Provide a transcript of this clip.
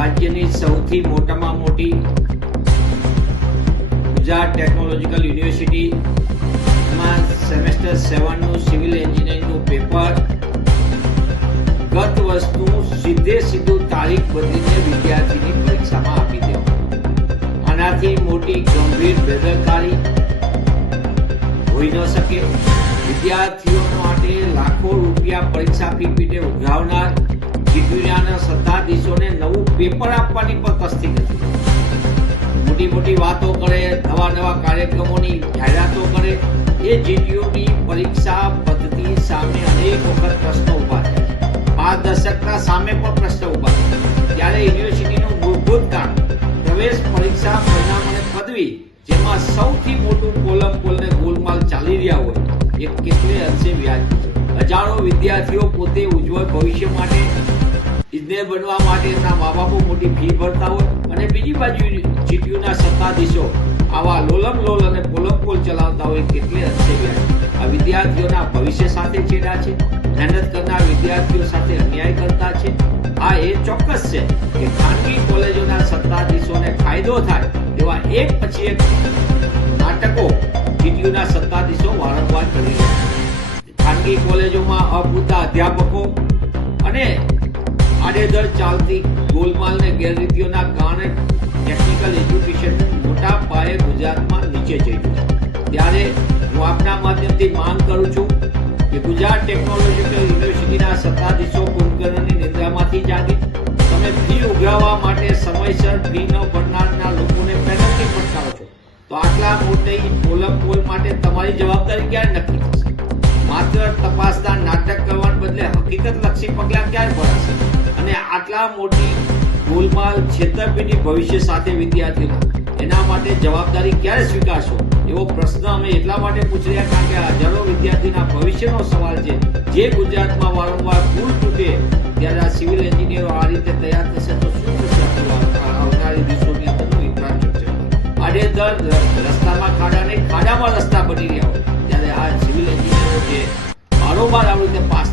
રાજ્યની સૌથી મોટામાં મોટી ગુજરાત ટેકનોલોજીકલ યુનિવર્સિટી માં સેમેસ્ટર 7 નું સિવિલ એન્જિનિયરિંગનું પેપર ગત વર્ષનું સીધું તારીખ બદલીને વિદ્યાર્થીની પરીક્ષામાં આપી દેવું આનાથી મોટી ગંભીર બેદરકારી હોઈ ન શકે। વિદ્યાર્થીઓ માટે લાખો રૂપિયા પરીક્ષા ફી પીટે ઉઘરાવનાર જીટીયુના સત્તાધીશોને નવું પેપર આપવાની પણ તસ્તી નથી। મોટી વાતો કરે, નવા કાર્યક્રમોની જાહેરાતો કરે, એ જીટીયુની પરીક્ષા પદ્ધતિ સામે અનેક વખત પ્રશ્નો ઉભા થયા છે। પારદર્શકતા સામે પણ પ્રશ્ન ઉભા થયા ત્યારે યુનિવર્સિટીનું મૂળભૂત કારણ પ્રવેશ પરીક્ષા પરિણામ અને પદવી જેમાં સૌથી મોટું પોલને ગોલમાલ ચાલી રહ્યા હોય એ કેટલે અંશે વ્યાજબી છે। હજારો વિદ્યાર્થીઓ પોતે ઉજ્જવળ ભવિષ્ય માટે ઇજનેર બનવા માટે એમના મા બાપો મોટી ફી ભરતા હોય અને બીજી બાજુ જીટીયુના સત્તાધીશો આવા લોલમ અને પોલ ચલાવતા હોય કેટલે અંશે વ્યાજબી। આ વિદ્યાર્થીઓના ભવિષ્ય સાથે છેડા છે, મહેનત કરનાર વિદ્યાર્થીઓ સાથે અન્યાય કરતા છે। આ એ ચોક્કસ છે કે ખાનગી કોલેજોના સત્તાધીશોને ફાયદો થાય તેવા એક પછી એક નાટકો જીટીયુના સત્તાધીશો વારંવાર કરી રહ્યા છે। ખાનગી કોલેજોમાં અપૂરતા અધ્યાપકો અને આડેધડ ચાલતી ગોલમાલને ગેરરીતિઓના કારણે ટેકનિકલ એજ્યુકેશન મોટા પાયે ગુજરાતમાં નીચે જઈ રહ્યું છે। ત્યારે હું આપના માધ્યમથી માંગ કરું છું કે ગુજરાત ટેકનોલોજીકલ યુનિવર્સિટીના સત્તાધીશો કુંભકર્ણની નિંદ્રામાંથી જાગે। તમે ફી ઉઘરાવવા માટે સમયસર ફી ન ભરનારના લોકોને પેનલ્ટી ફટકારો છો તો આટલા મોટી પોલ માટે તમારી જવાબદારી ક્યારે નક્કી થશે? માત્ર તપાસના નાટક કરવાને બદલે હકીકતલક્ષી પગલાં ક્યારે ભરાશે? અને આટલા મોટી ગોલમાલ છેતરપિંડી ભવિષ્ય સાથે વિદ્યાર્થીઓના એના માટે જવાબદારી ક્યારે સ્વીકારશો એવો પ્રશ્ન અમે એટલા માટે પૂછી રહ્યા કારણ કે હજારો વિદ્યાર્થીના ભવિષ્યનો સવાલ છે। જે ગુજરાતમાં વારંવાર પુલ તૂટે ત્યારે આ સિવિલ એન્જિનિયરો આ રીતે તૈયાર થશે તો શું થશે? આવનારી દિવસોની અંદરનું ઇન્ફ્રાસ્ટ્રક્ચર આડેધડ રસ્તામાં ખાડામાં રસ્તા બની રહ્યા હોય ત્યારે આ સિવિલ એન્જિનિયરો જે બારોબાર આવી રીતે પાસ